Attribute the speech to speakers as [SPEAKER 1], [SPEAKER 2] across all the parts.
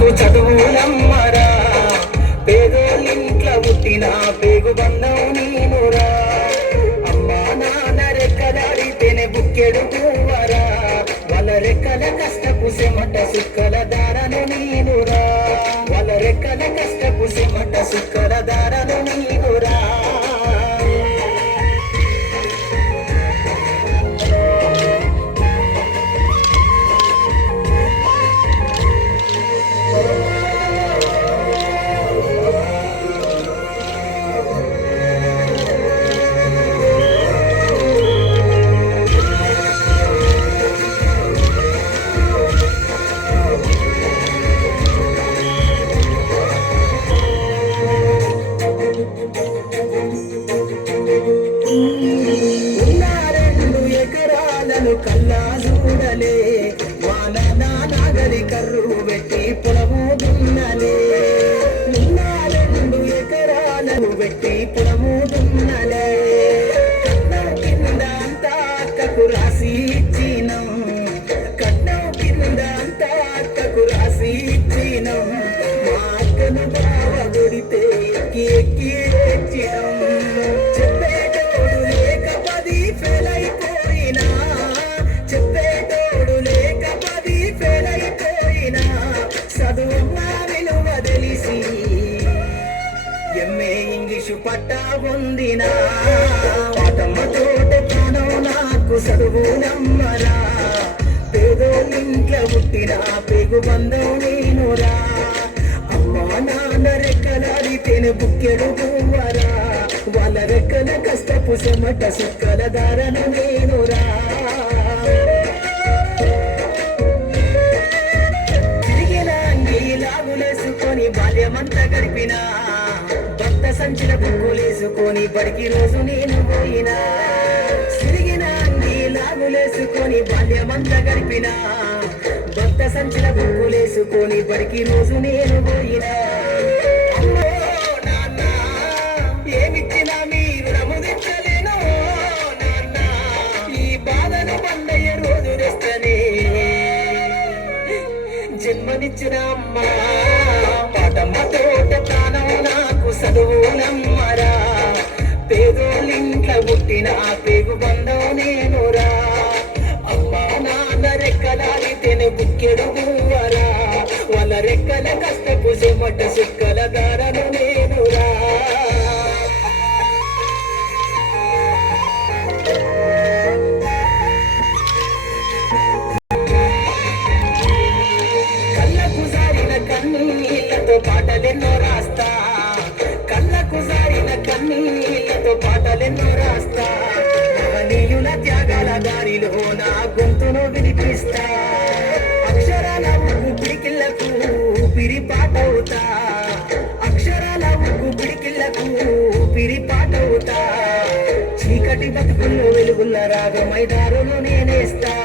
[SPEAKER 1] నాకు చదువులమ్మరా. పేదోళ్ళింట్ల పుట్టిన పేగు బంధం నీనురా. అమ్మా నాన్న రెక్కలాడితేనే బుక్కెడు పువ్వరా. వాళ్ళ రెక్కల కష్టపు సెమట సుక్కల చూడలే వాన నాగలి కర్రు పెట్టి పొలము దున్నలే. రెండు ఎకరాలను పెట్టి పొలము దున్నలే. కట్నం కింద అంతా అక్కకు రాసి ఇచ్చినం. కట్నం కింద అంతా అక్కకు రాసి ఇచ్చినం. మా అక్కను బావ కొడితే ఎక్కి ఎక్కి ఏడ్చినం తెలిసి ఎంఏ ఇంగ్లీషు పట్టా పొందినా. తోట ప్రాణం నాకు చదువు నమ్మరా. పేదోళ్ళింట్లో పుట్టిన పేగు బంధం నేనురా అమ్మా నాన్న రెక్కలాడితేనే బుక్కెడు పువ్వరా. వాళ్ళ రెక్కల కష్టపు చెమట సుక్కల దారను నేనురా లాగులేసుకొని బాల్యమంతా గడిపిన భక్త సంచిన బుక్కులేసుకొని బడికి రోజు నేను పోయినా. సిరిగిన అన్ని లాగులేసుకొని బాల్యమంతా గడిపిన భక్త సంచిన బుక్కులేసుకొని బడికి రోజు నేను పోయినా. ఈ జన్మనిచ్చిన అమ్మా. పాటమ్మ తోట ప్రాణం నాకు చదువునమ్మరా పేదోళ్ళింట్ల పుట్టిన పేగు బంధం నేనురా అమ్మా నాన్న రెక్కలాడితేనే బుక్కెడు వల రెక్కల కష్టపు చెమట సుక్క కన్నీళ్ళతో పాటలెన్నో రాస్తా. మహనీయుల త్యాగాల దారిలో నా గొంతును వినిపిస్తా. అక్షరాల ఉగ్గు పిడికిళ్ళకు పిరి పాటవుతా. అక్షరాల ఉగ్గు పిడికిళ్ళకు పిరి పాటవుతా. చీకటి బతుకుల్లో వెలుగుల్ల రాగమై దారులు నేనేస్తా.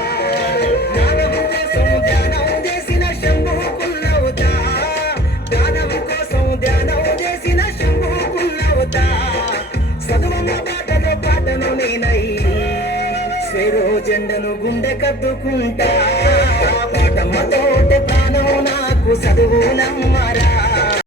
[SPEAKER 1] ఎండలు గుండె కద్దుకుంటా పాటమ్మ తోట ప్రాణం నాకు చదువులమ్మరా